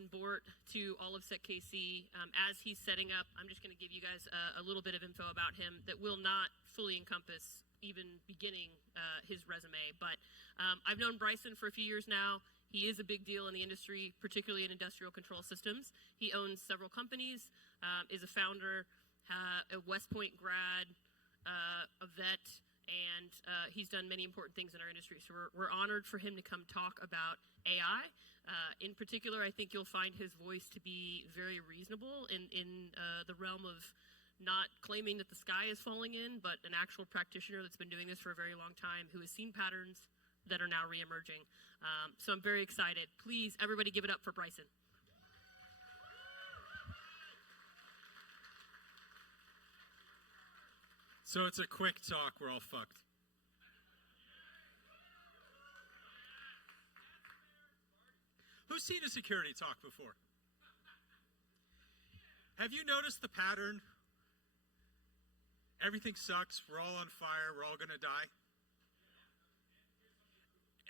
Bryson Bort to all of SecKC. As he's setting up, I'm just going to give you guys a little bit of info about him that will not fully encompass even beginning his resume. But I've known Bryson for a few years now. He is a big deal in the industry, particularly in industrial control systems. He owns several companies, is a founder, a West Point grad, a vet, and he's done many important things in our industry. So we're honored for him to come talk about AI. In particular, I think you'll find his voice to be very reasonable in the realm of not claiming that the sky is falling in, but an actual practitioner that's been doing this for a very long time who has seen patterns that are now reemerging. So I'm very excited. Please, everybody give it up for Bryson. So it's a quick talk. We're all fucked. Who's seen a security talk before? Have you noticed the pattern? Everything sucks. We're all on fire. We're all going to die.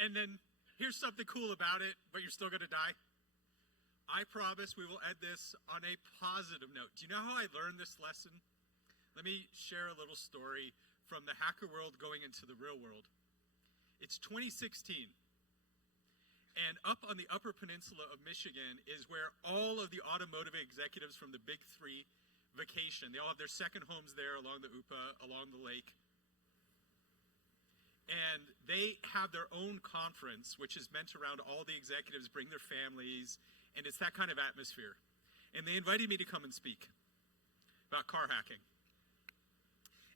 And then here's something cool about it, but you're still going to die. I promise we will end this on a positive note. Do you know how I learned this lesson? Let me share a little story from the hacker world going into the real world. It's 2016, and up on the Upper Peninsula of Michigan is where all of the automotive executives from the big three vacation. They all have their second homes there along the UPA, along the lake. And they have their own conference, which is meant around all the executives bring their families, and it's that kind of atmosphere. And they invited me to come and speak about car hacking.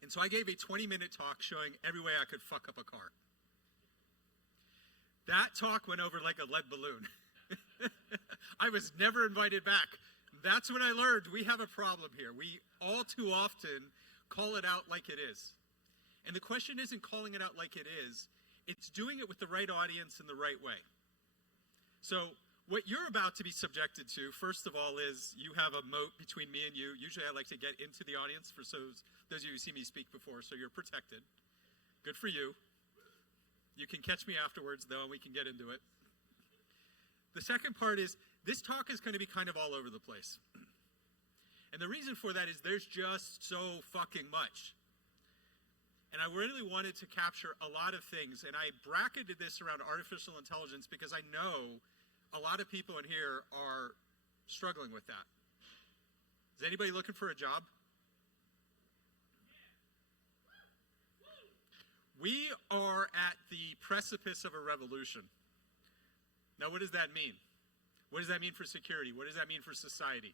And so I gave a 20-minute talk showing every way I could fuck up a car. That talk went over like a lead balloon. I was never invited back. That's when I learned we have a problem here. We all too often call it out like it is. And the question isn't calling it out like it is, it's doing it with the right audience in the right way. So what you're about to be subjected to, first of all, is you have a moat between me and you. Usually I like to get into the audience for those of you who see me speak before, so you're protected. Good for you. You can catch me afterwards, though, and we can get into it. The second part is, this talk is going to be kind of all over the place. And the reason for that is there's just so fucking much. And I really wanted to capture a lot of things, and I bracketed this around artificial intelligence because I know a lot of people in here are struggling with that. Is anybody looking for a job? We are at the precipice of a revolution. Now, what does that mean? What does that mean for security? What does that mean for society?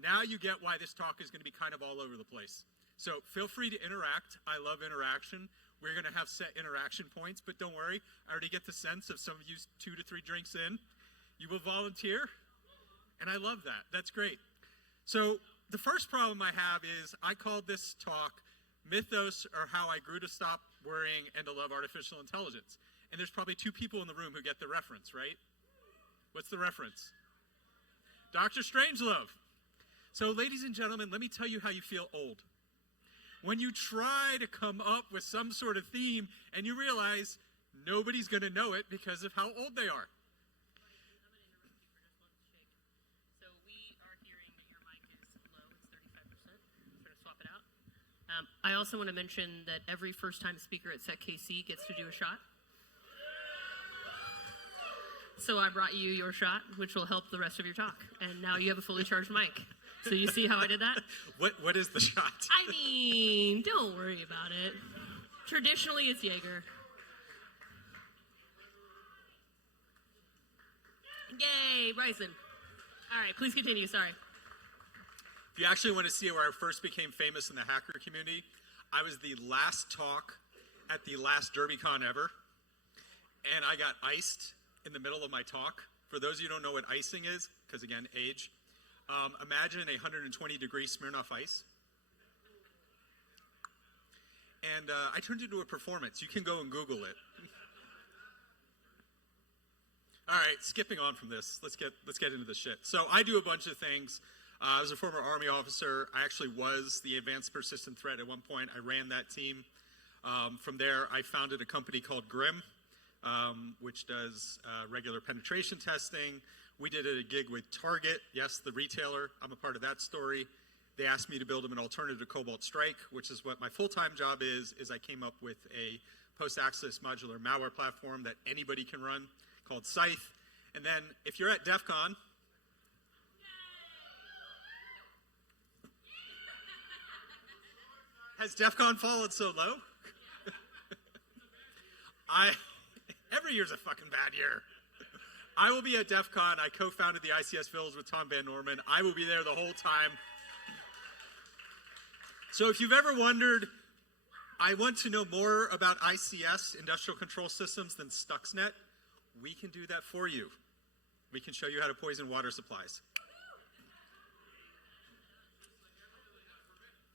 Now you get why this talk is going to be kind of all over the place. So feel free to interact. I love interaction. We're going to have set interaction points, but don't worry. I already get the sense of some of you 2 to 3 drinks in. You will volunteer, and I love that. That's great. So the first problem I have is I called this talk Mythos, or How I Grew to Stop Worrying and to Love Artificial Intelligence. And there's probably 2 people in the room who get the reference, right? What's the reference? Dr. Strangelove. So ladies and gentlemen, let me tell you how you feel old. When you try to come up with some sort of theme and you realize nobody's going to know it because of how old they are. I also want to mention that every first-time speaker at SecKC gets to do a shot. So I brought you your shot, which will help the rest of your talk. And now you have a fully charged mic. So you see how I did that? What is the shot? I mean, don't worry about it. Traditionally, it's Jaeger. Yay, Bryson. All right, please continue. Sorry. If you actually want to see where I first became famous in the hacker community, I was the last talk at the last DerbyCon ever, and I got iced in the middle of my talk. For those of you who don't know what icing is, because again, age, imagine a 120-degree Smirnoff Ice. And I turned it into a performance. You can go and Google it. All right, skipping on from this, let's get into this shit. So I do a bunch of things. I was a former Army officer. I actually was the advanced persistent threat at one point. I ran that team. From there, I founded a company called Grim, which does regular penetration testing. We did a gig with Target, yes, the retailer. I'm a part of that story. They asked me to build them an alternative to Cobalt Strike, which is what my full-time job is I came up with a post-access modular malware platform that anybody can run called Scythe. And then if you're at DEF CON, has DEF CON fallen so low? Every year's a fucking bad year. I will be at DEF CON. I co-founded the ICS Village with Tom Van Norman. I will be there the whole time. So if you've ever wondered, I want to know more about ICS, Industrial Control Systems, than Stuxnet, we can do that for you. We can show you how to poison water supplies.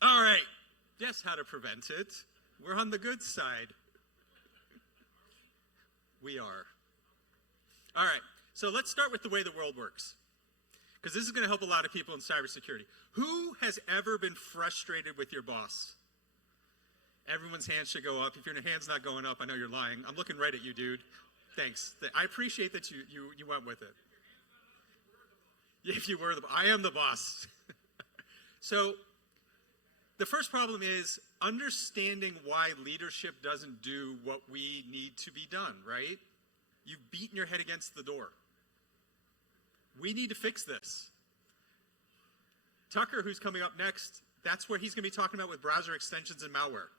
All right. Yes, how to prevent it. We're on the good side. We are. All right. So let's start with the way the world works, because this is going to help a lot of people in cybersecurity. Who has ever been frustrated with your boss? Everyone's hand should go up. If your hand's not going up, I know you're lying. I'm looking right at you, dude. Thanks. I appreciate that you went with it. If you were I am the boss. So the first problem is understanding why leadership doesn't do what we need to be done, right? You've beaten your head against the door. We need to fix this. Tucker, who's coming up next, that's what he's going to be talking about with browser extensions and malware.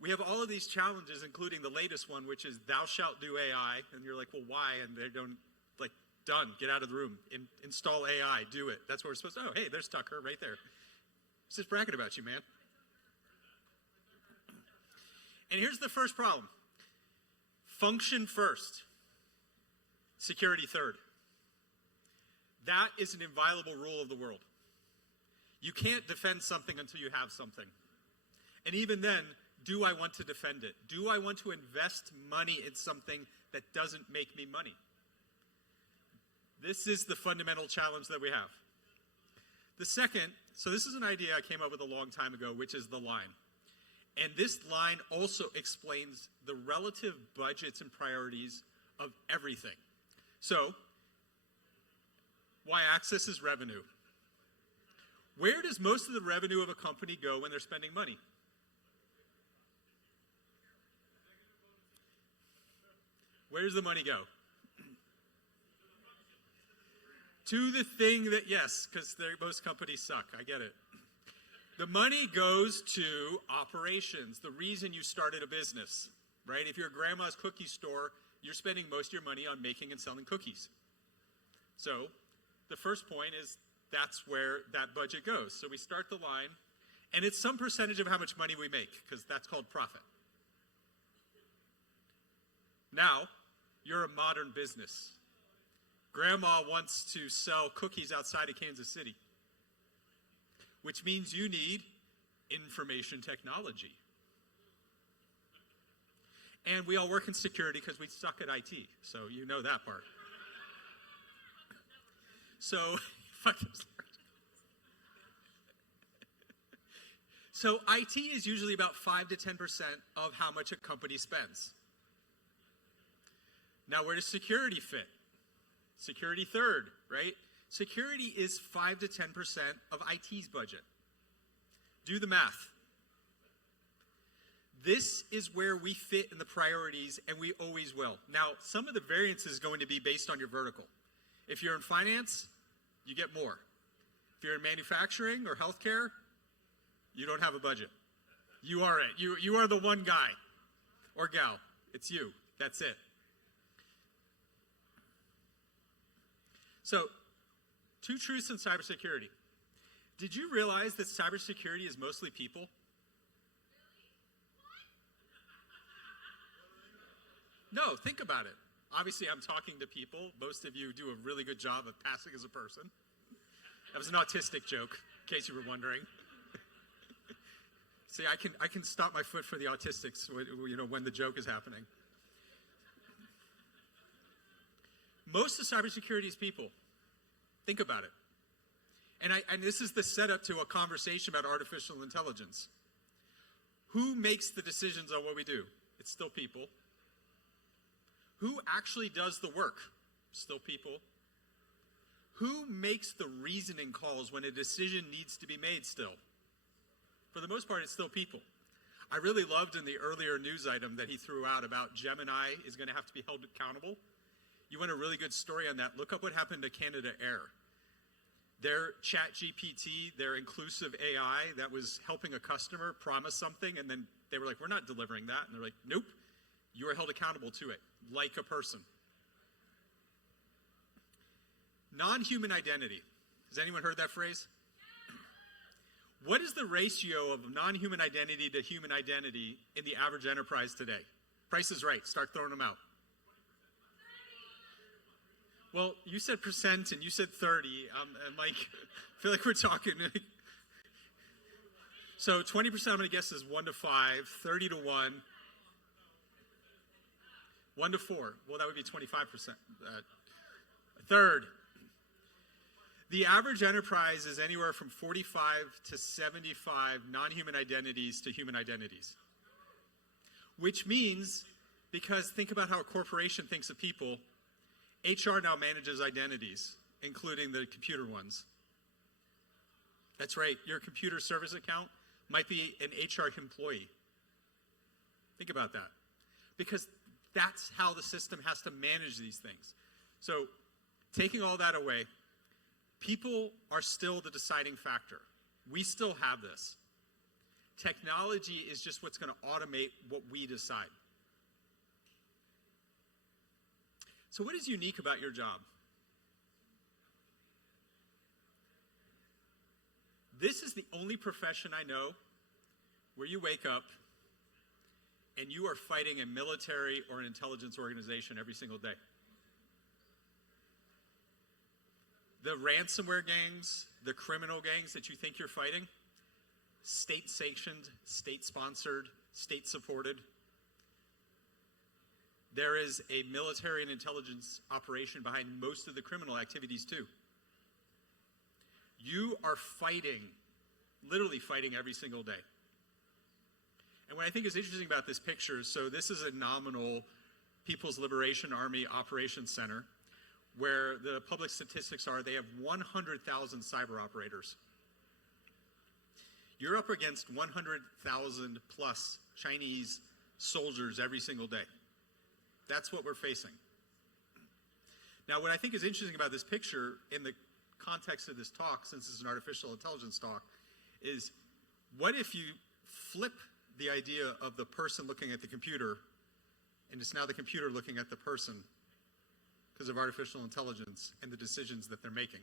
We have all of these challenges, including the latest one, which is thou shalt do AI. And you're like, well, why? And they don't, like, done. Get out of the room. Install AI. Do it. That's what we're supposed to. Oh, hey, there's Tucker right there. He's just bragging about you, man. And here's the first problem. Function first. Security third. That is an inviolable rule of the world. You can't defend something until you have something. And even then, do I want to defend it? Do I want to invest money in something that doesn't make me money? This is the fundamental challenge that we have. The second, so this is an idea I came up with a long time ago, which is the line. And this line also explains the relative budgets and priorities of everything. So, y-axis is revenue. Where does most of the revenue of a company go when they're spending money? Where does the money go? To the thing that, yes, because most companies suck, I get it. The money goes to operations, the reason you started a business, right? If you're a grandma's cookie store, you're spending most of your money on making and selling cookies. So the first point is that's where that budget goes. So we start the line, and it's some percentage of how much money we make, because that's called profit. Now, you're a modern business. Grandma wants to sell cookies outside of Kansas City, which means you need information technology. And we all work in security because we suck at IT, so you know that part. So, so IT is usually about 5 to 10% of how much a company spends. Now, where does security fit? Security third, right? Security is 5 to 10% of IT's budget. Do the math. This is where we fit in the priorities, and we always will. Now, some of the variance is going to be based on your vertical. If you're in finance, you get more. If you're in manufacturing or healthcare, you don't have a budget. You are it. You are the one guy or gal. It's you. That's it. So, two truths in cybersecurity. Did you realize that cybersecurity is mostly people? No, think about it. Obviously, I'm talking to people. Most of you do a really good job of passing as a person. That was an autistic joke, in case you were wondering. See, I can stop my foot for the autistics, when the joke is happening. Most of cybersecurity is people. Think about it. And this is the setup to a conversation about artificial intelligence. Who makes the decisions on what we do? It's still people. Who actually does the work? Still people. Who makes the reasoning calls when a decision needs to be made still? For the most part, it's still people. I really loved in the earlier news item that he threw out about Gemini is going to have to be held accountable. You want a really good story on that? Look up what happened to Canada Air. Their ChatGPT, their inclusive AI that was helping a customer promise something, and then they were like, we're not delivering that. And they're like, nope, you are held accountable to it, like a person. Non-human identity. Has anyone heard that phrase? What is the ratio of non-human identity to human identity in the average enterprise today? Price is right. Start throwing them out. Well, you said percent and you said 30. And like, I feel like we're talking. So 20% I'm going to guess is 1 to 5, 30 to 1, 1 to 4. Well, that would be 25%. Third. The average enterprise is anywhere from 45 to 75 non-human identities to human identities. Which means, because think about how a corporation thinks of people, HR now manages identities, including the computer ones. That's right, your computer service account might be an HR employee. Think about that. Because that's how the system has to manage these things. So, taking all that away, people are still the deciding factor. We still have this. Technology is just what's going to automate what we decide. So what is unique about your job? This is the only profession I know where you wake up and you are fighting a military or an intelligence organization every single day. The ransomware gangs, the criminal gangs that you think you're fighting, state-sanctioned, state-sponsored, state-supported. There is a military and intelligence operation behind most of the criminal activities too. You are fighting, literally fighting every single day. And what I think is interesting about this picture, so this is a nominal People's Liberation Army Operations Center, where the public statistics are they have 100,000 cyber operators. You're up against 100,000 plus Chinese soldiers every single day. That's what we're facing. Now, what I think is interesting about this picture in the context of this talk, since it's an artificial intelligence talk, is what if you flip the idea of the person looking at the computer, and it's now the computer looking at the person because of artificial intelligence and the decisions that they're making.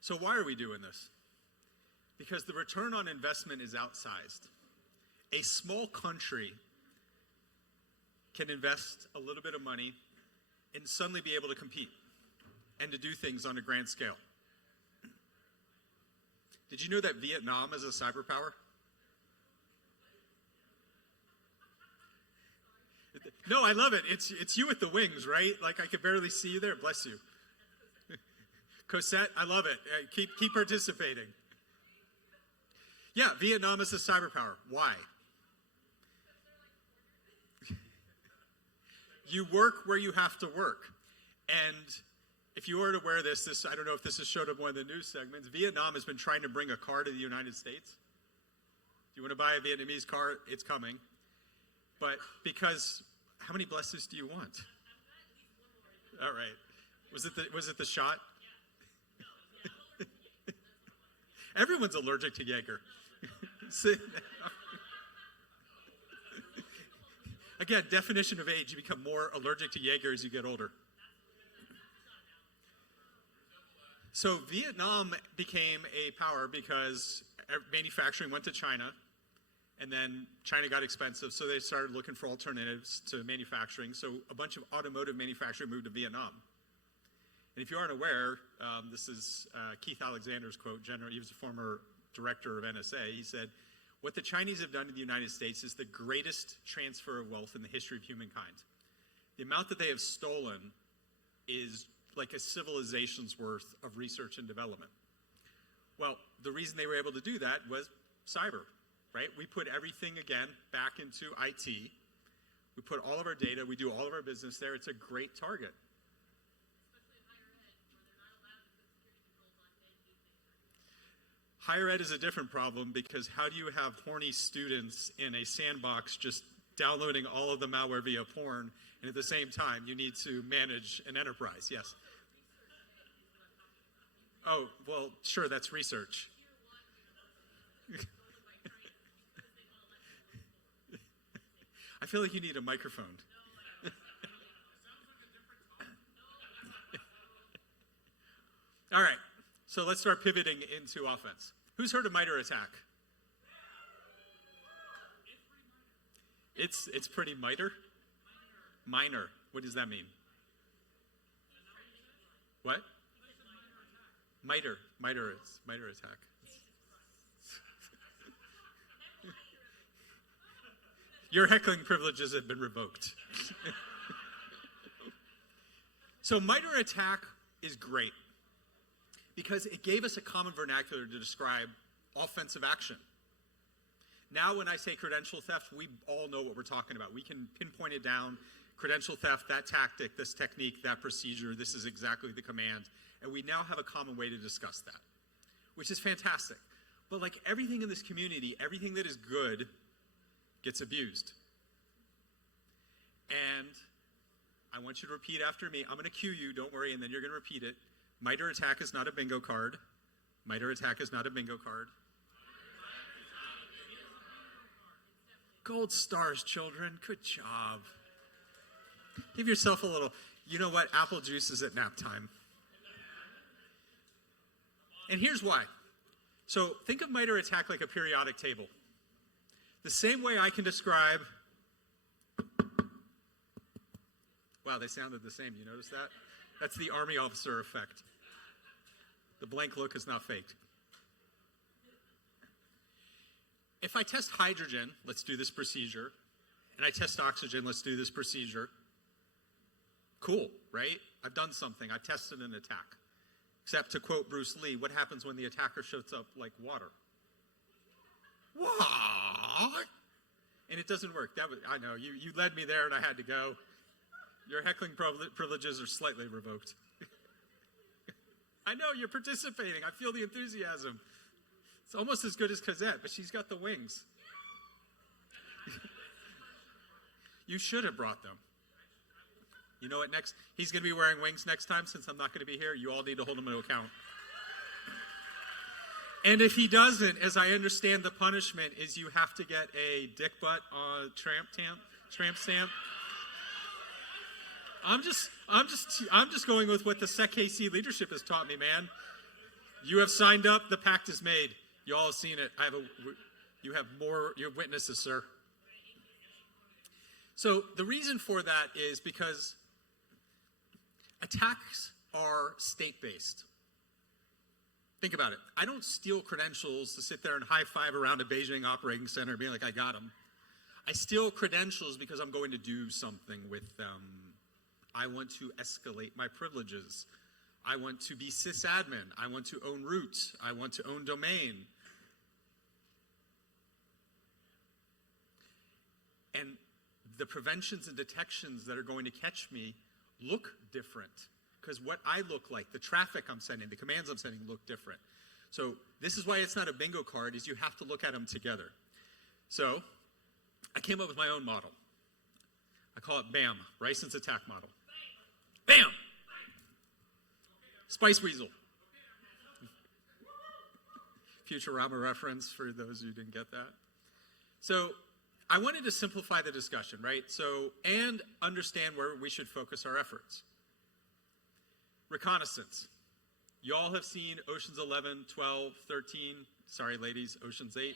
So why are we doing this? Because the return on investment is outsized. A small country can invest a little bit of money and suddenly be able to compete and to do things on a grand scale. Did you know that Vietnam is a cyber power? No, I love it. It's you with the wings, right? Like I could barely see you there. Bless you. Cosette, I love it. Keep participating. Yeah, Vietnam is a cyber power. Why? You work where you have to work. And if you were to wear this, I don't know if this has showed up in one of the news segments, Vietnam has been trying to bring a car to the United States. If you want to buy a Vietnamese car, it's coming. But because, how many blesses do you want? All right. Was it the shot? Everyone's allergic to Jaeger. Again, definition of age, you become more allergic to Jaeger as you get older. So Vietnam became a power because manufacturing went to China, and then China got expensive, so they started looking for alternatives to manufacturing. So a bunch of automotive manufacturing moved to Vietnam. And if you aren't aware, this is Keith Alexander's quote. He was a former director of NSA. He said, "What the Chinese have done to the United States is the greatest transfer of wealth in the history of humankind. The amount that they have stolen is like a civilization's worth of research and development." Well, the reason they were able to do that was cyber. right? We put everything, again, back into IT. We put all of our data, we do all of our business there. It's a great target. Higher ed is a different problem because how do you have horny students in a sandbox just downloading all of the malware via porn, and at the same time you need to manage an enterprise? Yes. Oh, well, sure, that's research. I feel like you need a microphone. All right, so let's start pivoting into offense. Who's heard of MITRE ATT&CK? It's pretty MITRE? Minor. What does that mean? What? MITRE ATT&CK. Your heckling privileges have been revoked. So MITRE ATT&CK is great because it gave us a common vernacular to describe offensive action. Now when I say credential theft, we all know what we're talking about. We can pinpoint it down. Credential theft, that tactic, this technique, that procedure, this is exactly the command. And we now have a common way to discuss that, which is fantastic. But like everything in this community, everything that is good gets abused. And I want you to repeat after me. I'm going to cue you, don't worry, and then you're going to repeat it. MITRE ATT&CK is not a bingo card. MITRE ATT&CK is not a bingo card. Gold stars, children. Good job. Give yourself a little, you know what? Apple juice is at nap time. And here's why. So think of MITRE ATT&CK like a periodic table. The same way I can describe, wow, they sounded the same. You notice that? That's the army officer effect. The blank look is not faked. If I test hydrogen, let's do this procedure, and I test oxygen, let's do this procedure. Cool, right? I've done something. I've tested an attack. Except to quote Bruce Lee, what happens when the attacker shows up like water? What? And it doesn't work. I know, you led me there and I had to go. Your heckling privileges are slightly revoked. I know, you're participating. I feel the enthusiasm. It's almost as good as Cosette, but she's got the wings. You should have brought them. You know what, next, he's going to be wearing wings next time since I'm not going to be here. You all need to hold him to account. And if he doesn't, as I understand the punishment is you have to get a dick butt tramp stamp. I'm just going with what the SecKC leadership has taught me, man. You have signed up, the pact is made. You all have seen it. You have witnesses, sir. So the reason for that is because attacks are state-based. Think about it. I don't steal credentials to sit there and high-five around a Beijing operating center being like, I got them. I steal credentials because I'm going to do something with them. I want to escalate my privileges. I want to be sysadmin. I want to own root. I want to own domain. And the preventions and detections that are going to catch me look different because what I look like, the traffic I'm sending, the commands I'm sending look different. So this is why it's not a bingo card, is you have to look at them together. So I came up with my own model. I call it BAM, Bryson's attack model. BAM! Spice Weasel. Futurama reference for those who didn't get that. So I wanted to simplify the discussion, right? So, and understand where we should focus our efforts. Reconnaissance. Y'all have seen Oceans 11, 12, 13. Sorry, ladies, Oceans 8.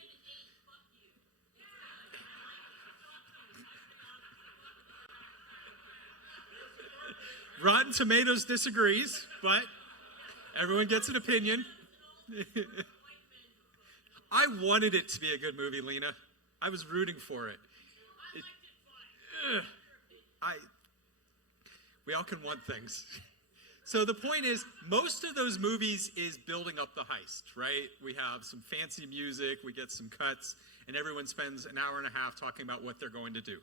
Rotten Tomatoes disagrees, but everyone gets an opinion. I wanted it to be a good movie, Lena. I was rooting for it. We all can want things. So the point is, most of those movies is building up the heist, right? We have some fancy music, we get some cuts, and everyone spends an hour and a half talking about what they're going to do.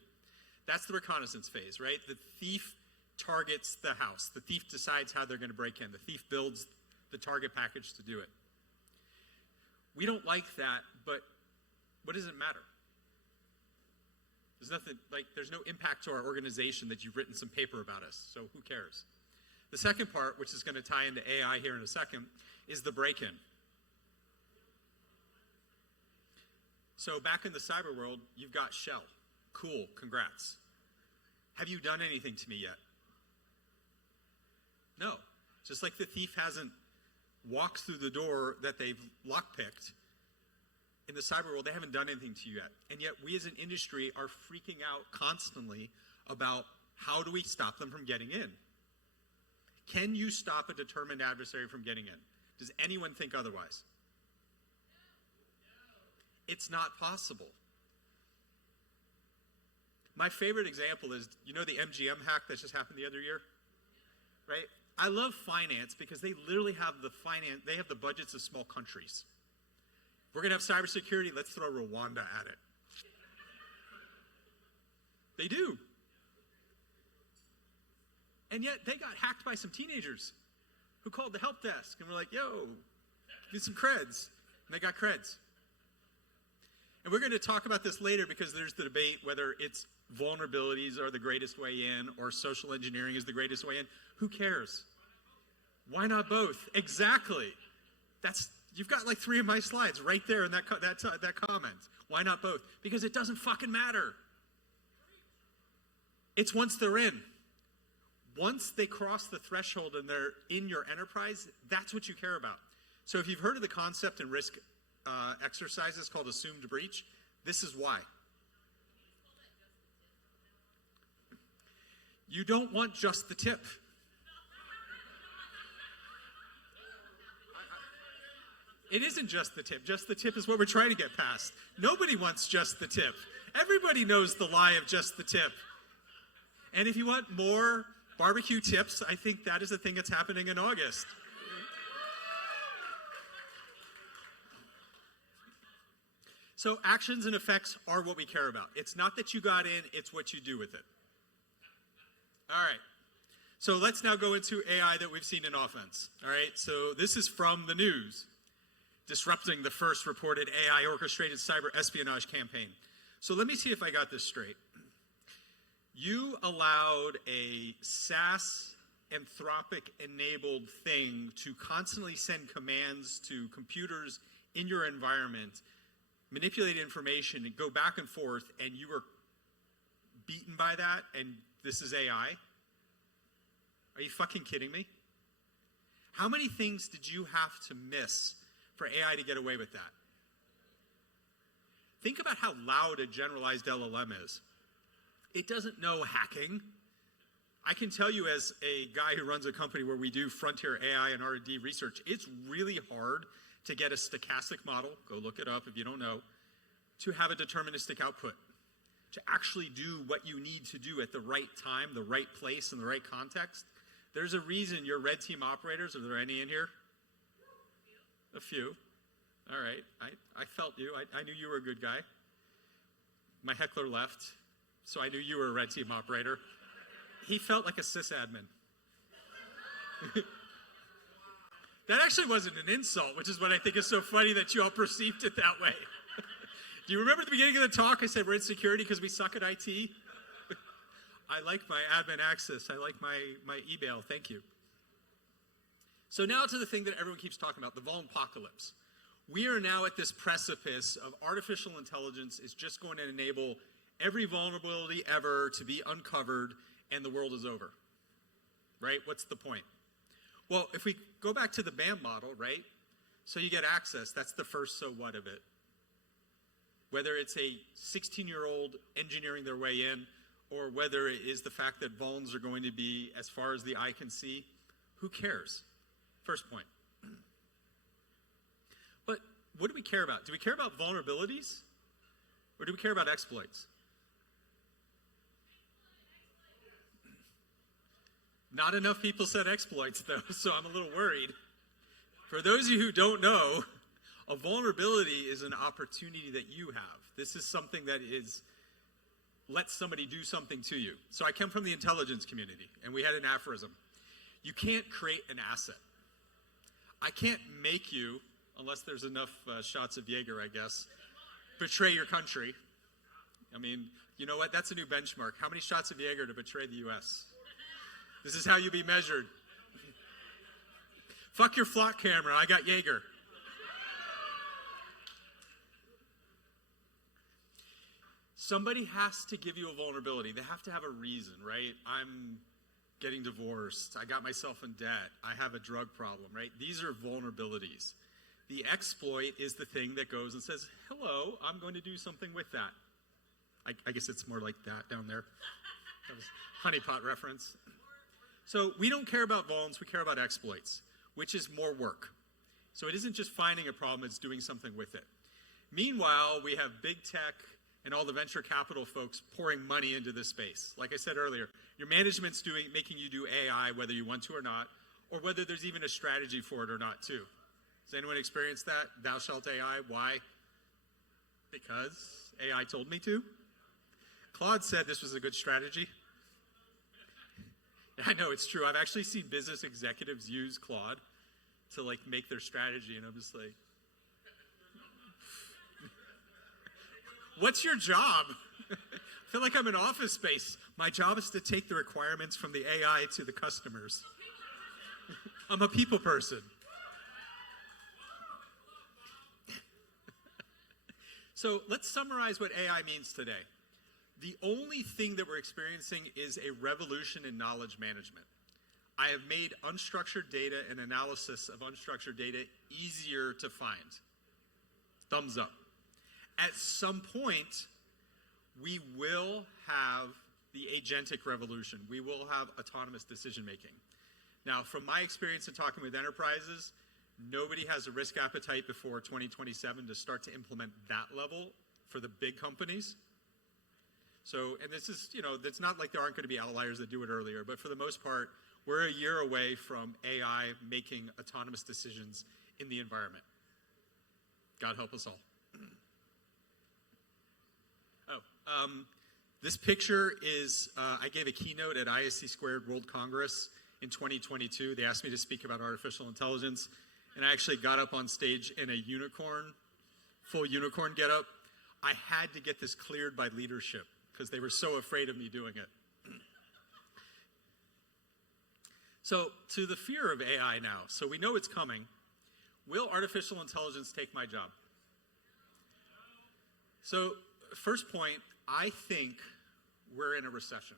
That's the reconnaissance phase, right? The thief targets the house. The thief decides how they're going to break in. The thief builds the target package to do it. We don't like that, but what does it matter? There's nothing, like, there's no impact to our organization that you've written some paper about us, so who cares? The second part, which is going to tie into AI here in a second, is the break-in. So back in the cyber world, you've got Shell. Cool, congrats. Have you done anything to me yet? No. Just like the thief hasn't walked through the door that they've lockpicked, in the cyber world, they haven't done anything to you yet. And yet we as an industry are freaking out constantly about how do we stop them from getting in? Can you stop a determined adversary from getting in? Does anyone think otherwise? It's not possible. My favorite example is, you know the MGM hack that just happened the other year? Right? I love finance because they literally have they have the budgets of small countries. We're going to have cybersecurity, let's throw Rwanda at it. They do. And yet they got hacked by some teenagers who called the help desk and were like, yo, give me some creds. And they got creds. And we're going to talk about this later because there's the debate whether it's vulnerabilities are the greatest way in or social engineering is the greatest way in. Who cares? Why not both? Exactly. You've got like 3 of my slides right there in that comment. Why not both? Because it doesn't fucking matter. It's once they're in. Once they cross the threshold and they're in your enterprise, that's what you care about. So if you've heard of the concept and risk exercises called assumed breach, this is why. You don't want just the tip. It isn't just the tip. Just the tip is what we're trying to get past. Nobody wants just the tip. Everybody knows the lie of just the tip. And if you want more barbecue tips, I think that is a thing that's happening in August. So actions and effects are what we care about. It's not that you got in, it's what you do with it. All right. So let's now go into AI that we've seen in offense. All right. So this is from the news. Disrupting the first reported AI orchestrated cyber espionage campaign. So let me see if I got this straight. You allowed a SaaS Anthropic enabled thing to constantly send commands to computers in your environment, manipulate information and go back and forth, and you were beaten by that, and this is AI? Are you fucking kidding me? How many things did you have to miss for AI to get away with that? Think about how loud a generalized LLM is. It doesn't know hacking. I can tell you as a guy who runs a company where we do frontier AI and R&D research, it's really hard to get a stochastic model, go look it up if you don't know, to have a deterministic output, to actually do what you need to do at the right time, the right place, and the right context. There's a reason you're red team operators. Are there any in here? A few. All right. I felt you. I knew you were a good guy. My heckler left, so I knew you were a red team operator. He felt like a sysadmin. That actually wasn't an insult, which is what I think is so funny that you all perceived it that way. Do you remember at the beginning of the talk I said we're in security because we suck at IT? I like my admin access. I like my email. Thank you. So now to the thing that everyone keeps talking about, the vulnpocalypse. We are now at this precipice of artificial intelligence is just going to enable every vulnerability ever to be uncovered and the world is over. Right? What's the point? Well, if we go back to the BAM model, right? So you get access. That's the first so what of it. Whether it's a 16-year-old engineering their way in or whether it is the fact that vulns are going to be as far as the eye can see, who cares? First point. But what do we care about? Do we care about vulnerabilities or do we care about exploits? Not enough people said exploits, though, so I'm a little worried. For those of you who don't know, a vulnerability is an opportunity that you have. This is something that lets somebody do something to you. So I come from the intelligence community, and we had an aphorism. You can't create an asset. I can't make you, unless there's enough shots of Jaeger, I guess, betray your country. I mean, you know what? That's a new benchmark. How many shots of Jaeger to betray the U.S.? This is how you be measured. Fuck your flock camera. I got Jaeger. Somebody has to give you a vulnerability. They have to have a reason, right? I'm getting divorced. I got myself in debt. I have a drug problem, right? These are vulnerabilities. The exploit is the thing that goes and says, hello, I'm going to do something with that. I guess it's more like that down there. That was honeypot reference. So we don't care about vulns, we care about exploits, which is more work. So it isn't just finding a problem, it's doing something with it. Meanwhile, we have big tech and all the venture capital folks pouring money into this space. Like I said earlier, your management's making you do AI whether you want to or not, or whether there's even a strategy for it or not too. Has anyone experienced that? Thou shalt AI. Why? Because AI told me to. Claude said this was a good strategy. I know it's true. I've actually seen business executives use Claude to like make their strategy, and I'm just like, what's your job? I feel like I'm in Office Space. My job is to take the requirements from the AI to the customers. I'm a people person. So let's summarize what AI means today. The only thing that we're experiencing is a revolution in knowledge management. I have made unstructured data and analysis of unstructured data easier to find. Thumbs up. At some point, we will have the agentic revolution. We will have autonomous decision making. Now, from my experience in talking with enterprises, nobody has a risk appetite before 2027 to start to implement that level for the big companies. So, and this is, it's not like there aren't going to be outliers that do it earlier, but for the most part, we're a year away from AI making autonomous decisions in the environment. God help us all. This picture is, I gave a keynote at ISC Squared World Congress in 2022. They asked me to speak about artificial intelligence, and I actually got up on stage in a unicorn, full unicorn getup. I had to get this cleared by leadership because they were so afraid of me doing it. So, to the fear of AI now. So we know it's coming. Will artificial intelligence take my job? So, first point, I think we're in a recession.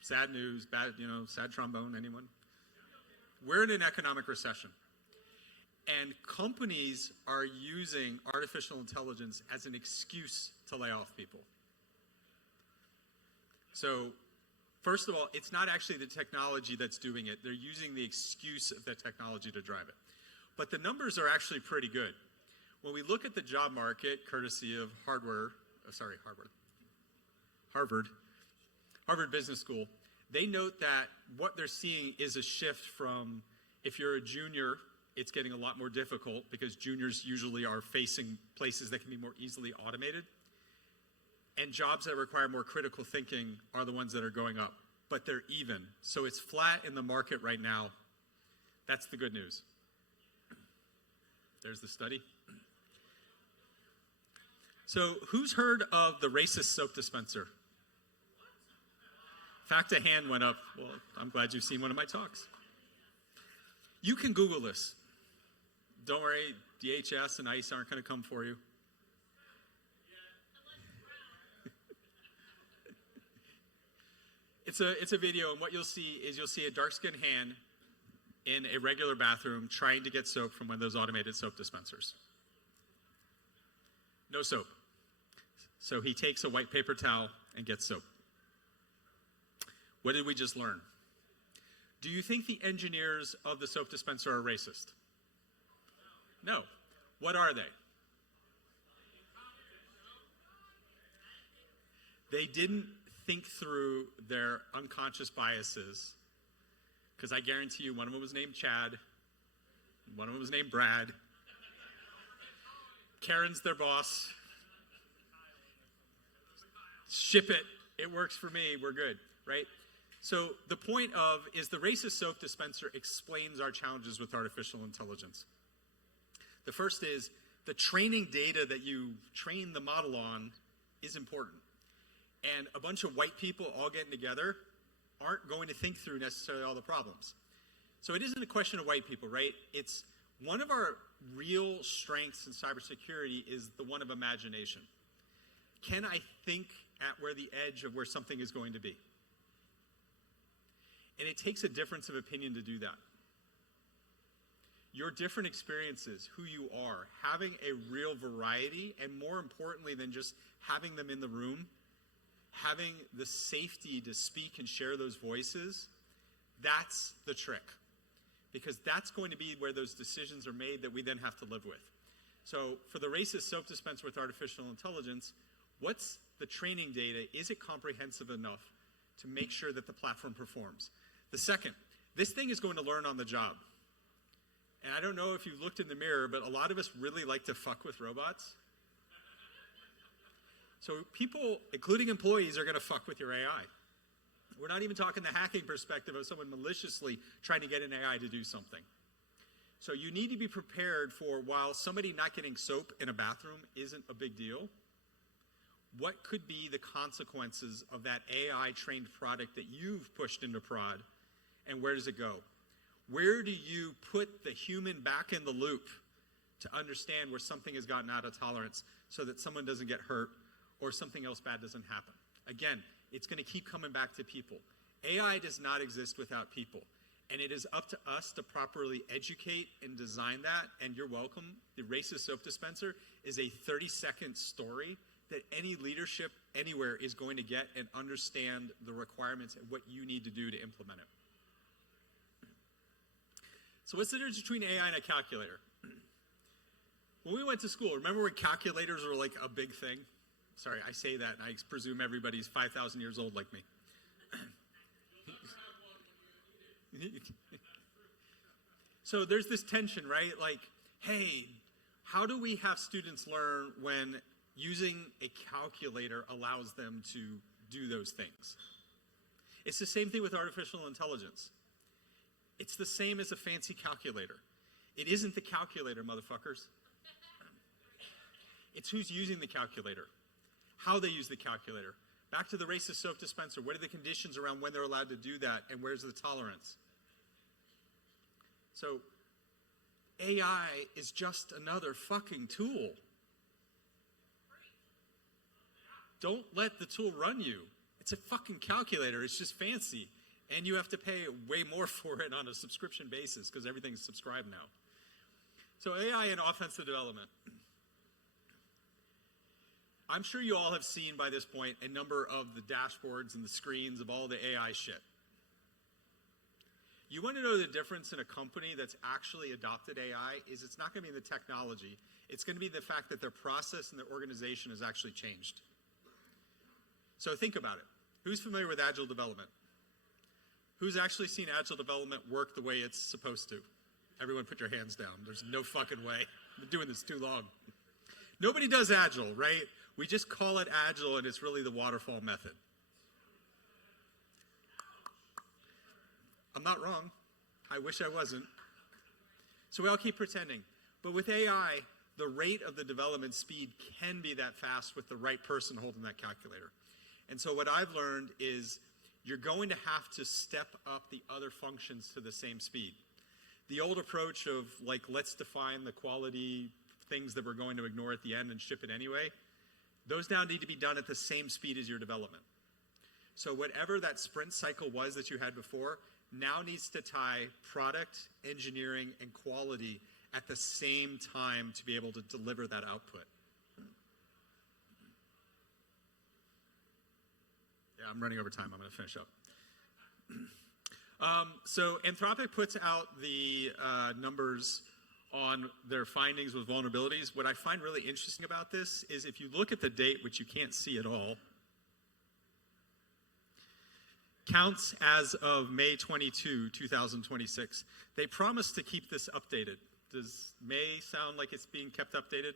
Sad news, bad, sad trombone, anyone? We're in an economic recession. And companies are using artificial intelligence as an excuse to lay off people. So, first of all, it's not actually the technology that's doing it. They're using the excuse of the technology to drive it. But the numbers are actually pretty good. When we look at the job market, courtesy of Harvard Business School, they note that what they're seeing is a shift from, if you're a junior, it's getting a lot more difficult because juniors usually are facing places that can be more easily automated. And jobs that require more critical thinking are the ones that are going up, but they're even. So it's flat in the market right now. That's the good news. There's the study. So who's heard of the racist soap dispenser? Fact of hand went up. Well, I'm glad you've seen one of my talks. You can Google this. Don't worry, DHS and ICE aren't going to come for you. It's a video, and what you'll see is a dark-skinned hand in a regular bathroom trying to get soap from one of those automated soap dispensers. No soap. So he takes a white paper towel and gets soap. What did we just learn? Do you think the engineers of the soap dispenser are racist? No. What are they? They didn't think through their unconscious biases, because I guarantee you one of them was named Chad, one of them was named Brad, Karen's their boss. Ship it. It works for me. We're good, right? So the point is the racist soap dispenser explains our challenges with artificial intelligence. The first is the training data that you train the model on is important. And a bunch of white people all getting together aren't going to think through necessarily all the problems. So it isn't a question of white people, right? It's one of our real strengths in cybersecurity is the one of imagination. Can I think at where the edge of where something is going to be? And it takes a difference of opinion to do that. Your different experiences, who you are, having a real variety, and more importantly than just having them in the room, having the safety to speak and share those voices, that's the trick. Because that's going to be where those decisions are made that we then have to live with. So for the racist soap dispenser with artificial intelligence, what's the training data? Is it comprehensive enough to make sure that the platform performs? The second, this thing is going to learn on the job. And I don't know if you've looked in the mirror, but a lot of us really like to fuck with robots. So people, including employees, are going to fuck with your AI. We're not even talking the hacking perspective of someone maliciously trying to get an AI to do something. So you need to be prepared for, while somebody not getting soap in a bathroom isn't a big deal, what could be the consequences of that AI-trained product that you've pushed into prod, and where does it go? Where do you put the human back in the loop to understand where something has gotten out of tolerance so that someone doesn't get hurt or something else bad doesn't happen? Again, it's going to keep coming back to people. AI does not exist without people. And it is up to us to properly educate and design that. And you're welcome. The racist soap dispenser is a 30-second story that any leadership anywhere is going to get and understand the requirements and what you need to do to implement it. So what's the difference between AI and a calculator? When we went to school, remember when calculators were like a big thing? Sorry, I say that, and I presume everybody's 5,000 years old like me. So there's this tension, right? Like, hey, how do we have students learn when using a calculator allows them to do those things? It's the same thing with artificial intelligence. It's the same as a fancy calculator. It isn't the calculator, motherfuckers. It's who's using the calculator, how they use the calculator. Back to the racist soap dispenser. What are the conditions around when they're allowed to do that, and where's the tolerance? So AI is just another fucking tool. Don't let the tool run you. It's a fucking calculator. It's just fancy. And you have to pay way more for it on a subscription basis because everything's subscribed now. So AI and offensive development. I'm sure you all have seen by this point a number of the dashboards and the screens of all the AI shit. You want to know the difference in a company that's actually adopted AI is it's not going to be the technology. It's going to be the fact that their process and their organization has actually changed. So think about it. Who's familiar with agile development? Who's actually seen agile development work the way it's supposed to? Everyone put your hands down. There's no fucking way. I've been doing this too long. Nobody does agile, right? We just call it agile, and it's really the waterfall method. I'm not wrong. I wish I wasn't. So we all keep pretending. But with AI, the rate of the development speed can be that fast with the right person holding that calculator. And so what I've learned is you're going to have to step up the other functions to the same speed. The old approach of, like, let's define the quality things that we're going to ignore at the end and ship it anyway, those now need to be done at the same speed as your development. So whatever that sprint cycle was that you had before now needs to tie product, engineering, and quality at the same time to be able to deliver that output. Yeah, I'm running over time. I'm going to finish up. So Anthropic puts out the numbers on their findings with vulnerabilities. What I find really interesting about this is if you look at the date, which you can't see at all, Counts as of May 22, 2026. They promised to keep this updated. Does May sound like it's being kept updated?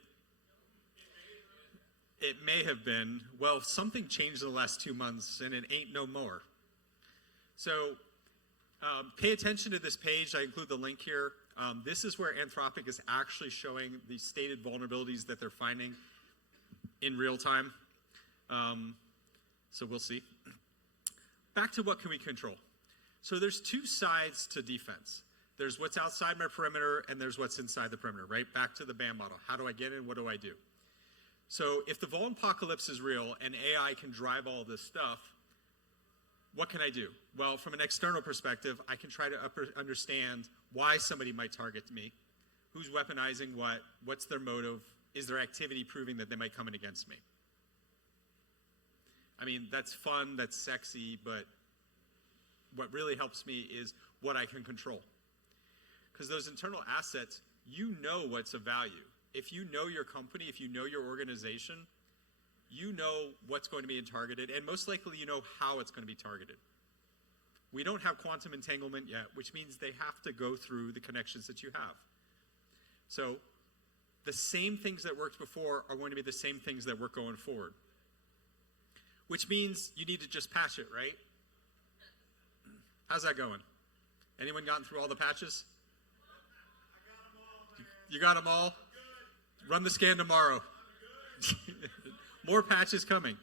It may have been. Well, something changed in the last 2 months, and it ain't no more. So pay attention to this page. I include the link here. This is where Anthropic is actually showing the stated vulnerabilities that they're finding in real time. So we'll see. Back to what can we control. So there's two sides to defense. There's what's outside my perimeter, and there's what's inside the perimeter, right? Back to the BAM model. How do I get in? What do I do? So if the vuln-apocalypse is real and AI can drive all this stuff, what can I do? Well, from an external perspective, I can try to understand why somebody might target me, who's weaponizing what, what's their motive, is their activity proving that they might come in against me? I mean, that's fun, that's sexy, but what really helps me is what I can control. Because those internal assets, you know what's of value. If you know your company, if you know your organization, you know what's going to be targeted, and most likely you know how it's going to be targeted. We don't have quantum entanglement yet, which means they have to go through the connections that you have. So the same things that worked before are going to be the same things that work going forward. Which means you need to just patch it, right? How's that going? Anyone gotten through all the patches? You got them all? Run the scan tomorrow. More patches coming.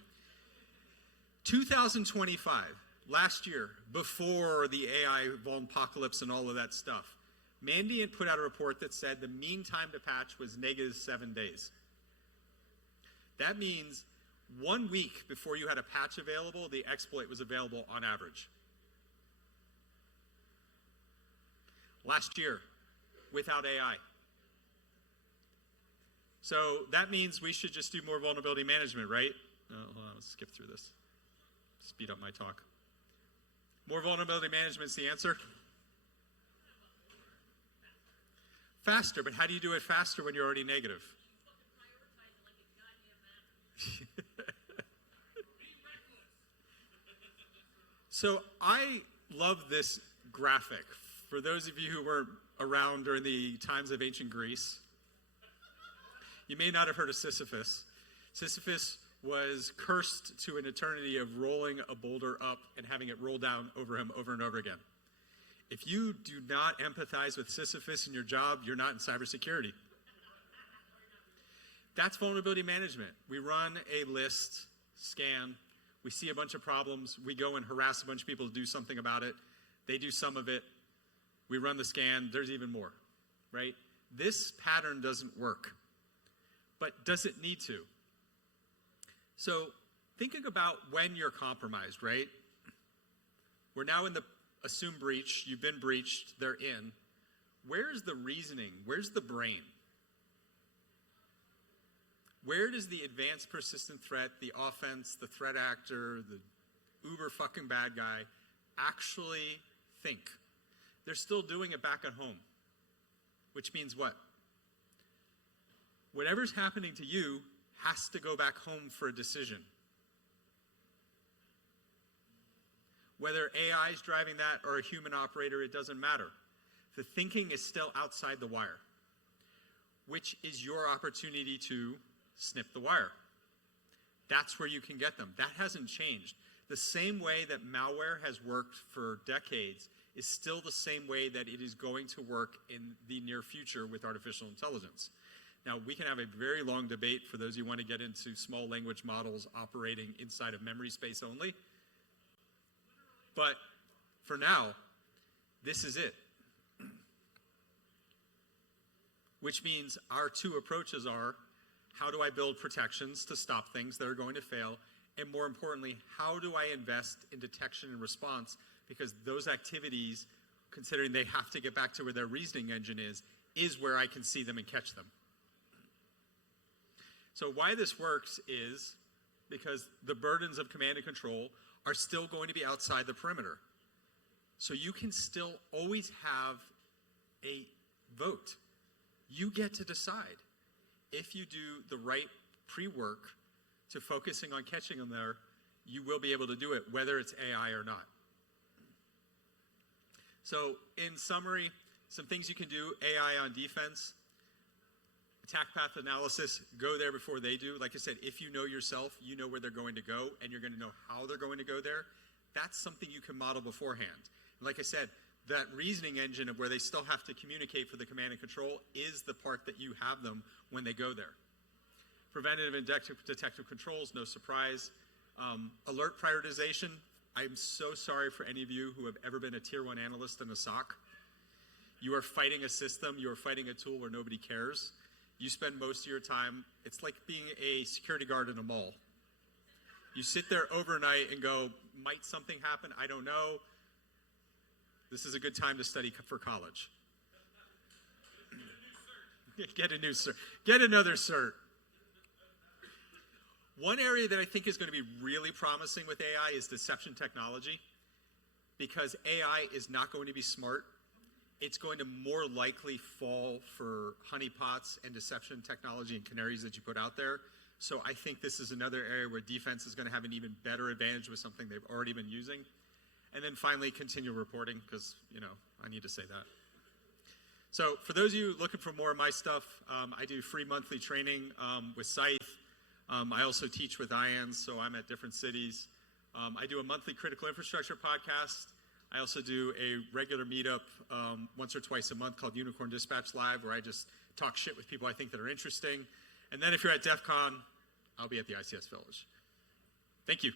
2025, last year, before the AI vuln-apocalypse and all of that stuff, Mandiant put out a report that said the mean time to patch was -7 days. That means 1 week before you had a patch available, the exploit was available on average. Last year, without AI. So that means we should just do more vulnerability management, right? Hold on, let's skip through this. Speed up my talk. More vulnerability management is the answer. Faster, but how do you do it faster when you're already negative? So I love this graphic. For those of you who weren't around during the times of ancient Greece, you may not have heard of Sisyphus. Sisyphus was cursed to an eternity of rolling a boulder up and having it roll down over him over and over again. If you do not empathize with Sisyphus in your job, you're not in cybersecurity. That's vulnerability management. We run a list, scan, we see a bunch of problems, we go and harass a bunch of people to do something about it. They do some of it, we run the scan, there's even more, right? This pattern doesn't work. But does it need to? So thinking about when you're compromised, right? We're now in the assumed breach. You've been breached. They're in. Where's the reasoning? Where's the brain? Where does the advanced persistent threat, the offense, the threat actor, the uber fucking bad guy actually think? They're still doing it back at home. Which means what? Whatever's happening to you has to go back home for a decision. Whether AI is driving that or a human operator, it doesn't matter. The thinking is still outside the wire, which is your opportunity to snip the wire. That's where you can get them. That hasn't changed. The same way that malware has worked for decades is still the same way that it is going to work in the near future with artificial intelligence. Now, we can have a very long debate for those who want to get into small language models operating inside of memory space only. But for now, this is it. Which means our two approaches are, how do I build protections to stop things that are going to fail? And more importantly, how do I invest in detection and response? Because those activities, considering they have to get back to where their reasoning engine is where I can see them and catch them. So why this works is because the burdens of command and control are still going to be outside the perimeter. So you can still always have a vote. You get to decide. If you do the right pre-work to focusing on catching them there, you will be able to do it, whether it's AI or not. So in summary, some things you can do: AI on defense, attack path analysis, go there before they do. Like I said, if you know yourself, you know where they're going to go, and you're going to know how they're going to go there. That's something you can model beforehand. Like I said, that reasoning engine of where they still have to communicate for the command and control is the part that you have them when they go there. Preventative and detective controls, no surprise. Alert prioritization. I'm so sorry for any of you who have ever been a tier 1 analyst in a SOC. You are fighting a system, you are fighting a tool where nobody cares. You spend most of your time, it's like being a security guard in a mall. You sit there overnight and go, might something happen? I don't know. This is a good time to study for college. Get a new cert. Get another cert. One area that I think is going to be really promising with AI is deception technology, because AI is not going to be smart. It's going to more likely fall for honeypots and deception technology and canaries that you put out there. So I think this is another area where defense is going to have an even better advantage with something they've already been using. And then finally, continual reporting, because, I need to say that. So for those of you looking for more of my stuff, I do free monthly training with Scythe. I also teach with IANS, so I'm at different cities. I do a monthly critical infrastructure podcast. I also do a regular meetup once or twice a month called Unicorn Dispatch Live, where I just talk shit with people I think that are interesting. And then if you're at DEF CON, I'll be at the ICS Village. Thank you.